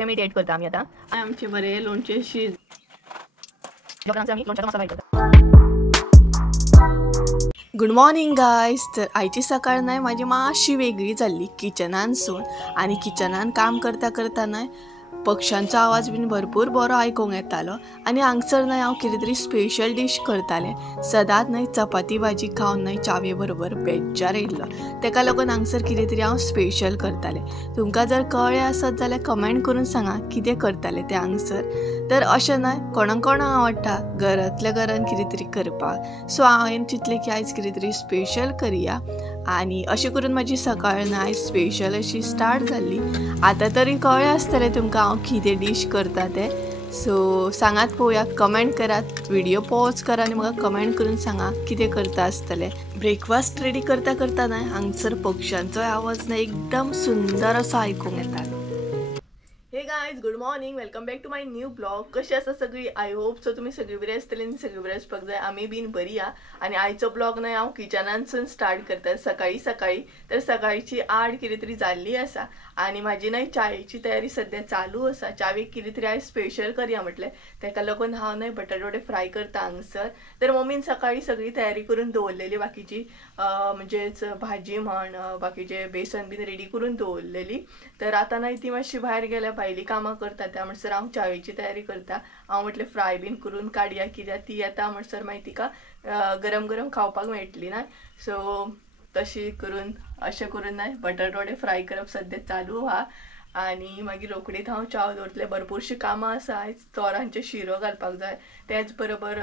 एक्सपेरिमेंट करता आम्ही आता आमचे बरे लोणचे शीज आम्ही लोणच्याचा मसाला करता. Good morning guys. तर आयची सकाळ नाही माझी मातशी वेगळी जाल्ली किचनानसून. आणि किचनान काम करता करता नाही पक्ष्यांचो आवाज बीन भरपूर बरो आयकूंक येतालो. आनी हांगसर न्हय हांव कितें तरी स्पेशल डीश करतालें. सदांच न्हय चपाती भाजी खावन न्हय च्यावे बरोबर बेज्जार येयल्लो. तेका लागून हांगसर कितें तरी हांव स्पेशल करतालें. तुमकां जर कळ्ळें आसत जाल्यार कमेंट करून सांगा कितें करतालें तें हांगसर. तर अशें न्हय कोणाक आवडटा घरांतल्या घरान कितें तरी करपाक. सो हांवें चिंतलें की आयज कितें तरी स्पेशल करया. आनी अशें करून म्हाजी सकाळ न्हय स्पेशल अशी स्टार्ट जाल्ली. आतां तरी कळ्ळें आसतलें तुमकां हांव कितें डीश करता तें. सो सांगात पळोवया, कमेंट करात, व्हिडिओ पॉज करा आनी म्हाका कमेंट करून सांगा कितें करता आसतलें. ब्रेकफास्ट रेडी करता करता न्हय हांगसर पक्ष्यांचो आवाज न्हय एकदम सुंदर असो आयकूंक येतालो. Hey guys, good morning, welcome back to my new blog. कशी आसा सगळी? आय होप सो तुमी सगळी बरी आसतली आनी सगळी बरी आसपाक जाय. आमी बीन बरी आ. आनी आयचो ब्लॉग न्हय हांव किचनानसून स्टार्ट करता सकाळी. तर सकाळची 8 कितें तरी जाल्ली आसा आनी म्हाजी न्हय च्यायेची तयारी सद्या चालू आसा. च्यावेक कितें तरी आयज स्पेशल करया म्हटलें. तेका लागून हांव न्हय बटाटे फ्राय करता हांगसर. तर मम्मीन सकाळी सगळी तयारी करून दवरलेली बाकीची, म्हणजेच भाजी म्हण बाकीचे बेसन बीन रेडी करून दवरलेली. तर आतां न्हय ती मातशी भायर गेल्या, भायली कामां करता. त्या म्हणसर हांव च्यावेची तयारी करता. हांव म्हटलें फ्राय बीन करून काडया, कित्याक ती येता म्हणसर मागीर तिका गरम गरम खावपाक मेळटली ना. सो तशी करून अशें करून न्हय बटाटे फ्राय करप सद्या चालू आहा. आनी मागीर रोखडीच हांव च्या दवरतलें. भरपूरशीं कामां आसा आयज. तोरांचे शिरो घालपाक जाय, तेच बरोबर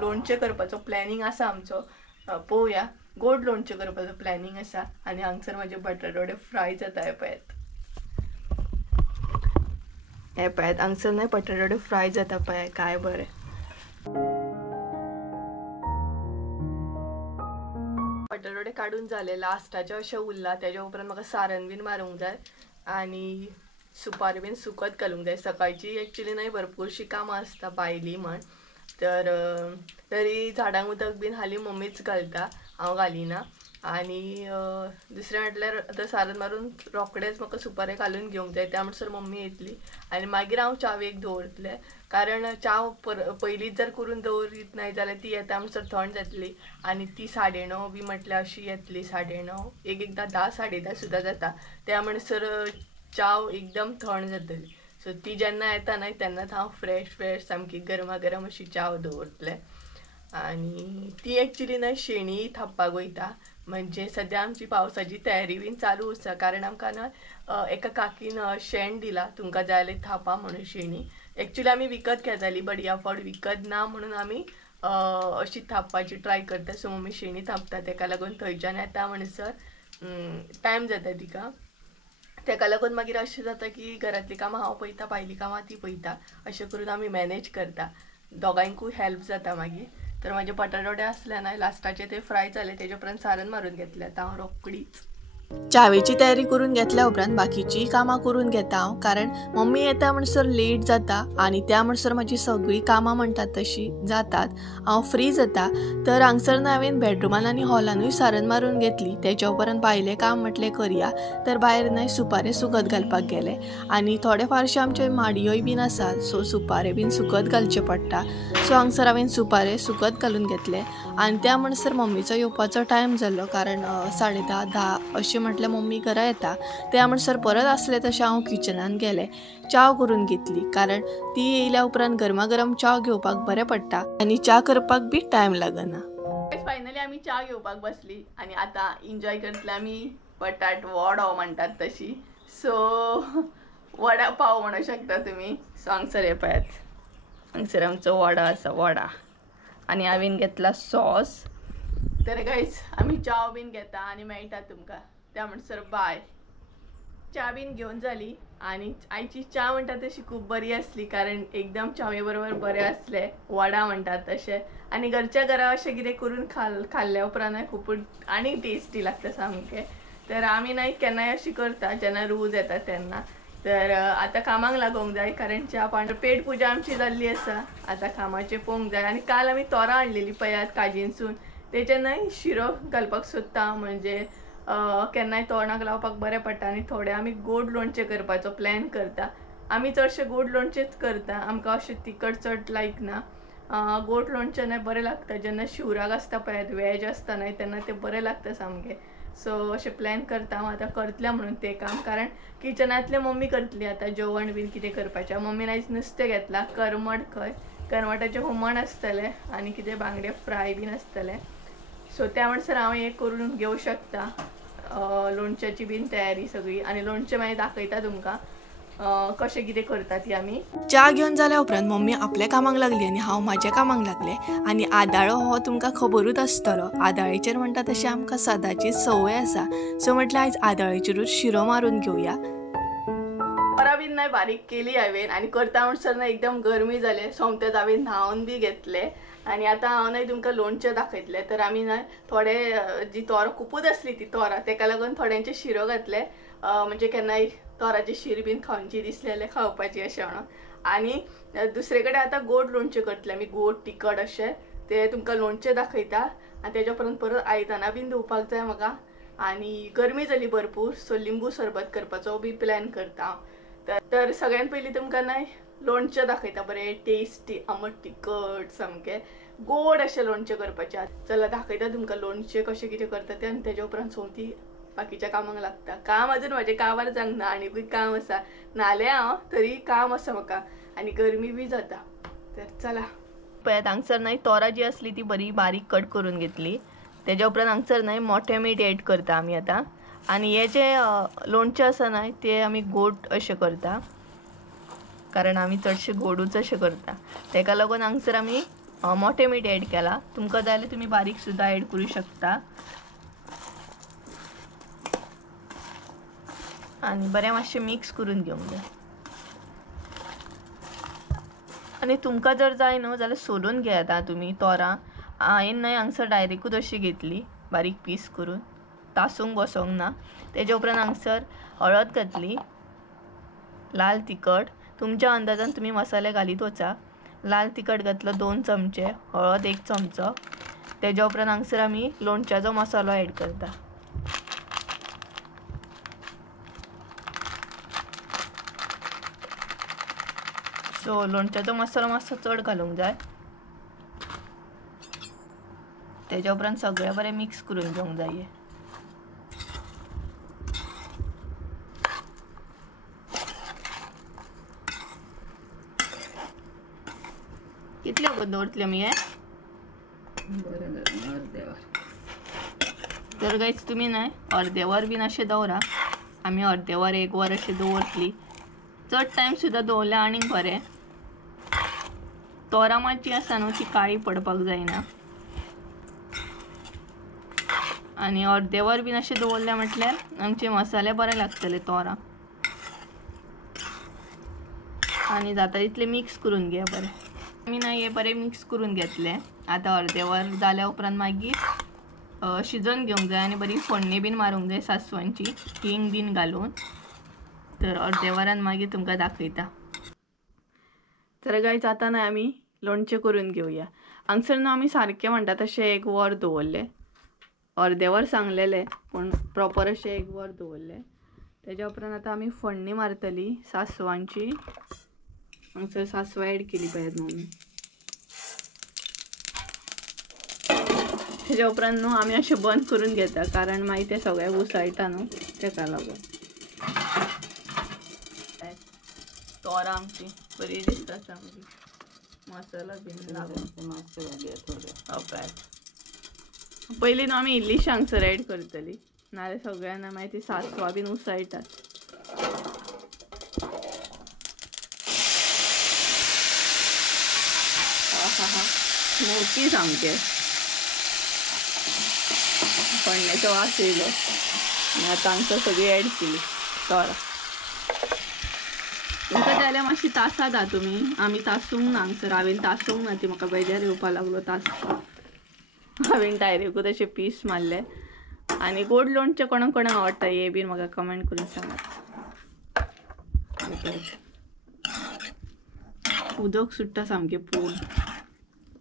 लोणचें करपाचो प्लॅनिंग आसा आमचो. पळोवया, गोड लोणचें करपाचो प्लॅनिंग आसा. आनी हांगसर म्हाजे बटाटे फ्राय जाता. हे पळयात हांगसर न्हय बटाटे फ्राय जाता पळय, काय बरें. बटाटे काडून जाले, लास्टाचे अशें उरला. तेज्या उपरांत म्हाका सारण बीन मारूंक जाय आनी सुपारी बीन सुकत घालूंक जाय. सकाळची एक्चुली न्हय भरपूरशीं कामां आसता भायली म्हण. तर तरी झाडांक उदक बीन हालीं मम्मीच घालता, हांव घालिना. आनी दुसरें म्हटल्यार आतां सारण मारून रोखडेंच म्हाका सुपारे घालून घेवंक जाय. त्या म्हणसर मम्मी येतली आनी मागीर हांव च्यावेक दवरतलें. कारण च्या पयलींच जर करून दवरीत न्हय जाल्यार ती येता म्हणसर थंड जातली. आनी ती 9:30 बी म्हटल्यार अशी येतली. 9:30 एकदां 10, 10:30 सुद्दां जाता. त्या म्हणसर च्याव एकदम थंड जातली. सो ती जेन्ना येता न्हय तेन्नाच हांव फ्रेश सामकी गरमागरम अशी च्याव दवरतलें. आनी ती एक्चुली न्हय शेणी थापपाक वयता. म्हणजे सद्या आमची पावसाची तयारी बीन चालू आसा. कारण आमकां न्हय एका काकीन शेण दिला, तुमकां जाय जाल्यार थापा म्हणून शेणी. एक्चुली आमी विकत घेताली, बट ह्या फावट विकत ना म्हणून आमी अशी थापपाची ट्राय करता. सो मम्मी शेणी थापता. तेका लागून थंयच्यान येता म्हणसर टायम जाता तिका. तेका लागून मागीर अशें जाता की घरांतली कामां हांव पळयता, भायली कामां ती पळयता. अशें करून आमी मॅनेज करता. दोगांयकूय हेल्प जाता मागीर. तर म्हाजे बटाटे आसले न्हय लास्टाचे ते फ्राय जाले. तेजे उपरांत सारण मारून घेतलें आतां हांव रोखडीच. च्यावेची तयारी करून घेतल्या उपरांत बाकीचीय कामां करून घेता हांव. कारण मम्मी येता म्हणसर लेट जाता आनी त्या म्हणसर म्हाजी सगळीं कामां म्हणटात तशी जातात. हांव फ्री जाता. तर हांगसर न्हय हांवें बेडरुमान आनी हॉलानूय सारण मारून घेतली. तेच्या उपरांत भायलें काम म्हटलें करया. तर भायर न्हय सुपारे सुकत घालपाक गेले. आनी थोडे फारशे आमचे माडयोय बीन आसा. सो सुपारे बीन सुकत घालचे पडटा. सो हांगसर हांवें सुपारे सुकत घालून घेतले. आनी त्या म्हणसर मम्मीचो येवपाचो टायम जाल्लो. कारण 10:30, 10 अशें म्हटल्यार मम्मी घरा येता. त्या म्हणसर परत आसले तशें हांव किचनान गेलें, च्या करून घेतली. कारण ती येयल्या उपरांत गरमागरम च्या घेवपाक बरें पडटा आनी च्या करपाक बी टायम लागना. फायनली आमी च्या घेवपाक बसली आनी आतां एन्जॉय करतले आमी बटाट वडो म्हणटात तशी. सो वडा पाव म्हणूं शकता तुमी. सो हांगसर हे पळयात, हांगसर आमचो वडा आसा, वडा. आनी हांवें घेतला सॉस. तर गायज आमी च्या बीन घेता आनी मेळटा तुमकां. त्या म्हणसर बाय. च्या बीन घेवन जाली आनी आयची च्या म्हणटा तशी खूब बरी आसली. कारण एकदम च्यावे बरोबर बरें आसलें. वडा म्हणटात तशें आनी घरच्या घरा अशें कितें करून खाल्ल्या उपरांत खूब आनी टेस्टी लागता सामकें. तर आमी न्हय केन्नाय अशी करता जेन्ना रूज येता तेन्ना. तर आतां कामाक लागोंक जाय कारण च्या पाण पेट पुजा आमची जाल्ली आसा. आतां कामाचें पळोवंक जाय. आनी काल आमी तोरां हाडलेलीं पळयात काजीनसून. तेचे न्हय शिरो घालपाक सोदता. म्हणजे केन्नाय तोंडाक लावपाक बरें पडटा. आनी थोडे आमी गोड लोणचें करपाचो प्लॅन करता. आमी चडशे गोड लोणचेच करता, आमकां अशें तिखट चड लायक ना. गोड लोणचें न्हय बरें लागता जेन्ना शिवराक आसता पळय वेज आसता न्हय तेन्ना ते बरें लागता सामकें. सो अशें प्लॅन करता हांव आतां करतलें म्हणून तें काम, कारण किचनांतलें मम्मी करतली आतां जेवण बीन कितें करपाचें. मम्मीन आयज नुस्तें घेतलां करमट, खंय करमटाचें हुमण आसतलें आनी कितें बांगडे फ्राय बीन आसतलें. सो त्या म्हणसर हांव हें करून घेवं शकता लोणच्याची बीन तयारी सगळी, आनी लोणचें मागीर दाखयता तुमकां कशें कितें करता ती आमी. च्या घेवन जाल्या उपरांत मम्मी आपल्या कामाक लागली आनी हांव म्हाज्या कामाक लागलें. आनी आदाळो हो तुमकां खबरूच आसतलो, आदाळीचेर म्हणटा तशें आमकां सदांची संवय आसा. सो म्हटल्यार आयज आदाळीचेरूच शिरो मारून घेवया. तोरां बीन न्हय बारीक केली हांवें आनी करता म्हणसर न्हय एकदम गरमी जाले, सोमतेच हांवें न्हावन बी घेतले. आनी आतां हांव न्हय तुमकां लोणचें दाखयतलें. तर आमी न्हय थोडे जी तोरां खुपूच आसली ती तोरां तेका लागून थोड्यांचे शिरो घातले, म्हणजे केन्नाय तोराची शीर बीन खावची दिसली जाल्यार खावपाची अशें म्हणून. आनी दुसरे कडेन आतां गोड लोणचें करतलें आमी, गोड तिखट अशें. ते तुमकां लोणचें दाखयता आनी तेज्या उपरांत परत आयदनां बीन धुवपाक जाय म्हाका. आनी गरमी जाली भरपूर, सो लिंबू सरबत करपाचो बी प्लॅन करता हांव. तर सगळ्यान पयलीं तुमकां न्हय लोणचें दाखयता, बरें टेस्टी आंबट तिखट सामकें गोड अशें लोणचें करपाचें. चला दाखयता तुमकां लोणचें कशें कितें करता तें, आनी तेज्या उपरांत सोमती बाकीच्या कामाक लागता. काम अजून म्हाजें कामार जावंक ना, आनीकूय काम आसा. नाले हांव तरी काम आसा म्हाका आनी गरमी बी जाता. तर चला पळयात, हांगसर न्हय तोरां जी आसली ती बरी बारीक कट करून घेतली. तेज्या उपरांत हांगसर न्हय मोठें मीठ एड करता आमी आतां. आनी हें जें लोणचें आसा न्हय तें आमी गोड अशें करता, कारण आमी चडशे गोडूच अशें करता. तेका लागून हांगसर आमी मोठें मीठ एड केलां. तुमकां जाय जाल्यार तुमी बारीक सुद्दां एड करूं शकता. आनी बरें मातशें मिक्स करून घेवंक जाय. आनी तुमकां जर जाय न्हू जाल्यार सोलून घेयात तुमी तोरां. हांवें न्हय हांगसर डायरेक्टूच अशी घेतली बारीक पीस करून, तासूंक बसोंक ना. तेज्या उपरांत हांगसर हळद घातली, लाल तिखट तुमच्या अंदाजान तुमी मसाले घालीत वचा. लाल तिखट घातलो 2 चमचे, हळद 1 चमचो. तेज्या उपरांत हांगसर आमी लोणच्याचो मसालो एड करता. सो लोणच्याचो मसालो मातसो चड घालूंक जाय. तेज्या उपरांत सगळें बरें मिक्स करून घेवंक जाय. कितले वगत दवरतले आमी हे? तर गायज तुमी न्हय अर्दे वर बीन अशें दवरा. आमी अर्दे वर 1 वर अशें दवरतली. चड टायम सुद्दां दवरल्यार आनीक बरें. तोरां मातशी आसा न्हू ती काळी पडपाक जायना. आनी अर्दे वर बीन अशें दवरलें म्हटल्यार आमचे मसाले बरें लागतले तोरां. आनी जाता तितलें मिक्स करून घेया बरें. आमी न्हय हें बरें मिक्स करून घेतलें. आतां अर्दे वर जाल्या उपरांत मागीर शिजोवन घेवंक जाय आनी बरी फोडणी बीन मारूंक जाय सासवांची, हिंग बीन घालून. तर अर्दे वरान मागीर तुमकां दाखयता. तर गायज आतां न्हय आमी लोणचें करून घेवया. हांगसर न्हू आमी सारकें म्हणटा तशें 1 वर दवरलें. अर्दे वर सांगलेलें पूण प्रॉपर अशें 1 वर दवरलें. तेज्या उपरांत आतां आमी फोडणी मारतली सासवांची. हांगसर सासवां एड केली पळयात मम्मी. तेज्या उपरांत न्हू आमी अशें बंद करून घेता, कारण मागीर तें सगळें उसळटा न्हू तेका लागून. तोरां आमची बरी दिसता सामकी मसाला बीन लागून. पयलीं न्हू आमी इल्लीशी हांगसर एड करतली, नाल्यार सगळ्यांना मागीर ती सासवां बीन उसळटात. मोठी सामकें फोडण्याचो वास येयलो आनी आतां हांगसर सगळी एड केली तोरां. तुमकां जाय जाल्यार मातशी तासा धा तुमी. आमी तासूंक ना हांगसर, हांवें तासूंक ना ती म्हाका बेजार येवपा लागलो तासपाक. हांवें डायरेक्टूच अशें पीस मारले. आनी गोड लोणचें कोणाक कोणाक आवडटा हे बीन म्हाका कमेंट करून सांगात. उदक सुट्टा सामकें पोवन.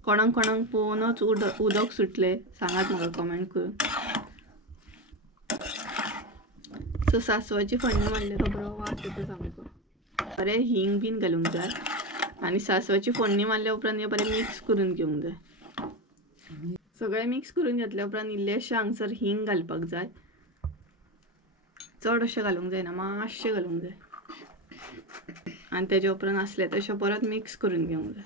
कोणाक कोणाक पोवनूच उदक सुटलें सांगात म्हाका कमेंट करून. सो सासवाची फोडणी मारल्यार बरो वास येता सामको. बरें हिंग बीन घालूंक जाय आनी सासवाची फोडणी मारल्या उपरांत हे बरें मिक्स करून घेवंक जाय. सगळें मिक्स करून घेतल्या उपरांत इल्लेशें हांगसर हिंग घालपाक जाय. चड अशें घालूंक जायना, मातशें घालूंक जाय आनी तेज्या उपरांत आसलें तशें परत मिक्स करून घेवंक जाय.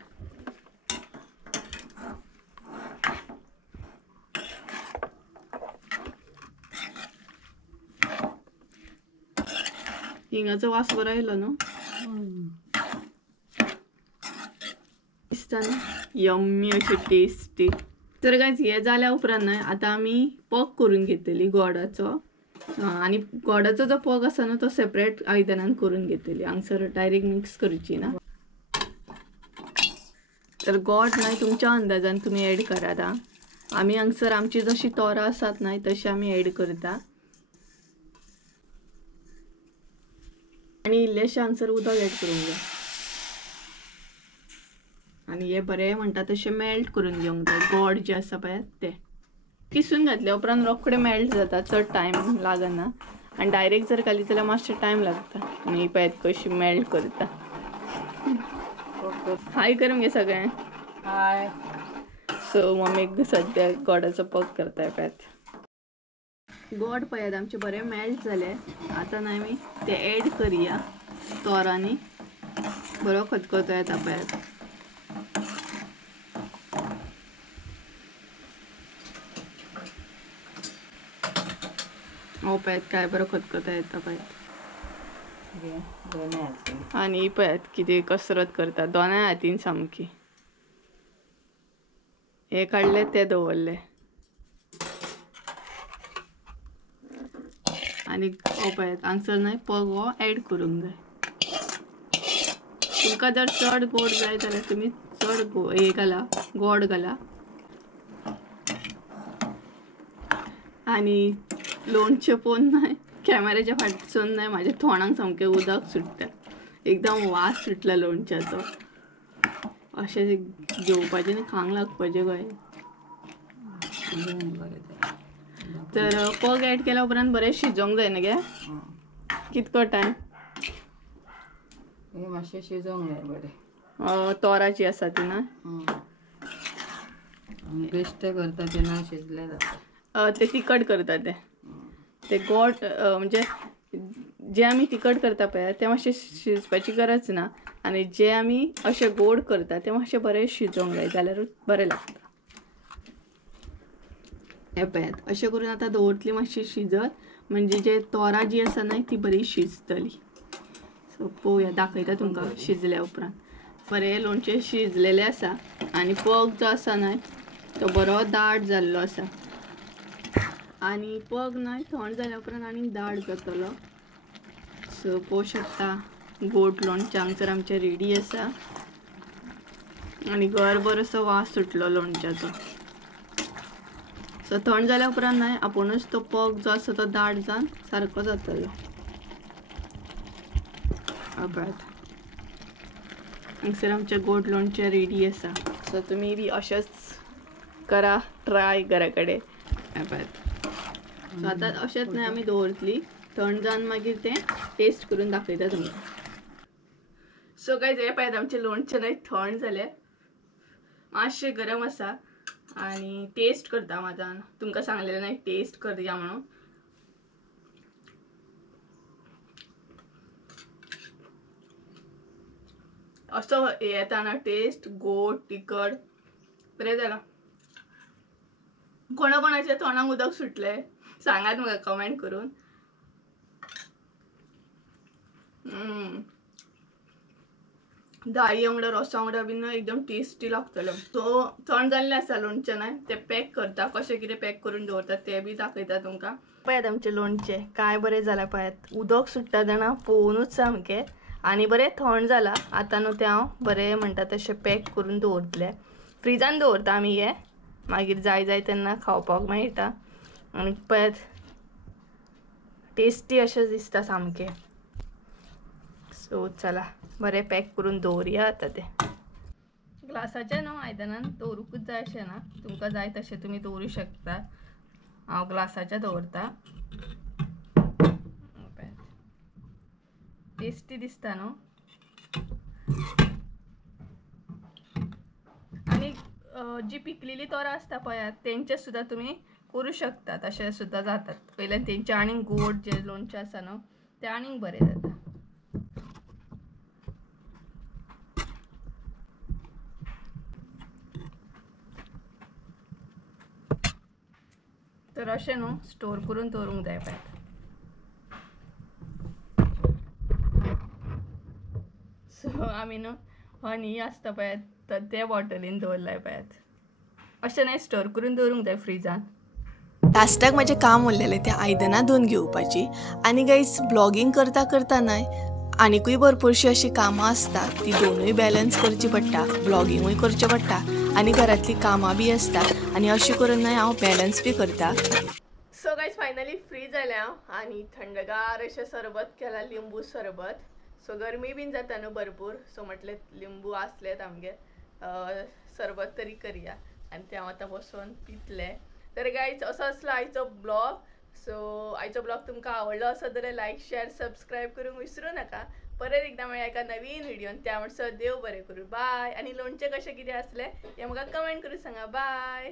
हिंगाचो वास बरो येयलो न्हू दिसता न्हू, यम्मी अशी टेस्टी. तर गायज हे जाल्या उपरांत न्हय आतां आमी पग करून घेतली गोडाचो. आनी गोडाचो जो पग आसा न्हू तो सेपरेट आयदनान करून घेतली, हांगसर डायरेक्ट मिक्स करची ना. तर गोड न्हय तुमच्या अंदाजान तुमी एड करात आं. आमी हांगसर आमची जशी तोरां आसात न्हय तशी आमी एड करता आनी इल्लेशें हांगसर उदक एड करूंक जाय आनी हे बरें म्हणटा तशें मेल्ट करून घेवंक जाय. गोड जें आसा पळय तें किसून घातल्या उपरांत रोखडें मेल्ट जाता, चड टायम लागना. आनी डायरेक्ट जर घाली जाल्यार मातशें टायम लागता. आनी पळयत कशी मेल्ट करता. हाय करून घे सगळें. हाय. सो मम्मीक सद्या गोडाचो पग करताय पळयत. गोड पळयात आमचे बरें मेल्ट जाले. आतां न्हय आमी ते एड करया तोरांनी. बरो खतखतो येता पळयात. हो पळयत काय बरो खतखतो येता पळयत. आनी पळयात कितें कसरत करता दोनाय हातीन सामकी. हे काडले ते दवरले आनी हो पळयात हांगसर न्हय पग हो एड करूंक जाय. तुमकां जर चड गोड जाय जाल्यार तुमी चड हे घाला, गोड घाला. आनी लोणचें पळोवन न्हय कॅमेराच्या फाटसून न्हय म्हाज्या तोंडाक सामकें उदक सुट्टा. एकदम वास सुटला लोणच्याचो. अशें जेवपाचें आनी खावंक लागपाचें कळ्ळें. तर पग एड केल्या उपरांत बरें शिजोवंक जाय न्ही गे. कितको टायम? मातशें शिजोवंक जाय बरें. तोरां जी आसा ती ना बेश्टे करता तेन्ना शिजले जाता. ते तिखट करता ते गोड म्हणजे जे आमी तिखट करता पळय ते मातशें शिजपाची गरज ना. आनी जे आमी अशें गोड करता ते मातशें बरें शिजोवंक जाय जाल्यारूच बरें लागता. हे पळयात अशें करून आतां दवरतली मातशी शिजत, म्हणजे जे तोरां जी आसा न्हय ती बरी शिजतली. सो पळोवया, दाखयता तुमकां शिजल्या उपरांत. बरें लोणचें शिजलेलें आसा आनी पग जो आसा न्हय तो बरो दाट जाल्लो आसा. आनी पग न्हय थंड जाल्या उपरांत आनीक दाट जातलो. सो पळोवंक शकता गोड लोणचें हांगसर आमचें रेडी आसा आनी गरबर असो वास सुटलो लोणच्याचो. सो थंड जाल्या उपरांत न्हय आपुणूच तो पग जो आसा तो दाट जावन सारको जातलो. हांगसर आमचें गोड लोणचें रेडी आसा. सो तुमी बी अशेंच करा ट्राय घरा कडेन. सो आतां अशेंच न्हय आमी दवरतली, थंड जावन मागीर तें टेस्ट करून दाखयता तुमकां. सो गायज हे पळयात आमचें लोणचें न्हय थंड जालें, मातशें गरम आसा आनी टेस्ट करता म्हाज्यान. तुमकां सांगलेलें न्हय टेस्ट करया म्हणून. असो हे येता ना टेस्ट, गोड तिखट बरें जालां. कोणाच्या तोंडाक उदक सुटलें सांगात म्हाका कमेंट करून. दाळी वांगडा रोसा वांगडा बीन एकदम टेस्टी लागतलो. सो थंड जाल्लें आसा लोणचें न्हय तें पॅक करता, कशें कितें पॅक करून दवरता तें बी दाखयता तुमकां. पळयात आमचें लोणचें काय बरें जालां पळयात. उदक सुट्टा जाणा पळोवनूच सामकें. आनी बरें थंड जालां. आतां न्हू तें हांव बरें म्हणटा तशें पॅक करून दवरतलें. फ्रिजान दवरता आमी हे, मागीर जाय तेन्ना खावपाक मेळटा. आनी पळयात टेस्टी अशें दिसता सामकें. सो चला बरें पॅक करून दवरया आतां तें. ग्लासाच्या न्हू आयदनान दवरूंकूच जाय अशें ना, तुमकां जाय तशें तुमी दवरूं शकता. हांव ग्लासाच्या दवरता. टेस्टी दिसता न्हू. जी पिकलेली तोरां असता पळय तेंचे सुद्धा तुम्ही करू शकता, असे सुद्धा जातात. वयल्यान तेंचे आनीक गोड जे लोणचें आसा न्हू ते आनीक बरें जाता. तर अशें न्हू स्टोर करून दवरूंक जाय पळय. सो आमी न्हू हनी आसता पळय तर ते बॉटलीन दवरलाय पळयात. अशें नाही स्टोर करून दवरूंक जाय फ्रिजान. लास्टाक म्हजें काम उरलेलें तें आयदनां धुवन घेवपाची. आनी गायज ब्लॉगिंग करता करता न्हय आनीकूय भरपूरशीं अशीं कामां आसता ती दोनूय बॅलन्स करची पडटा. ब्लॉगिंगूय करचें पडटा आनी घरांतलीं कामां बी आसता आनी अशें करून न्हय हांव बॅलन्स बी करता. सो गायज फायनली फ्री जालें हांव आनी थंडगार अशें सरबत केलां, लिंबू सरबत. सो गरमी बीन जाता न्हू भरपूर, सो म्हटलें लिंबू आसलेत आमगे सरबत तरी करया आनी ते हांव आतां बसून पितलें. तर गायज असो आसलो आयचो ब्लॉग. सो आयचो ब्लॉग तुमकां आवडलो असो जाल्यार लायक शेअर सबस्क्राईब करूंक विसरू नका. परत एकदा मेळया एका नवीन व्हिडिओन. त्या म्हणसर देव बरें करूं. बाय. आनी लोणचें कशें कितें आसलें हें म्हाका कमेंट करून सांगा. बाय.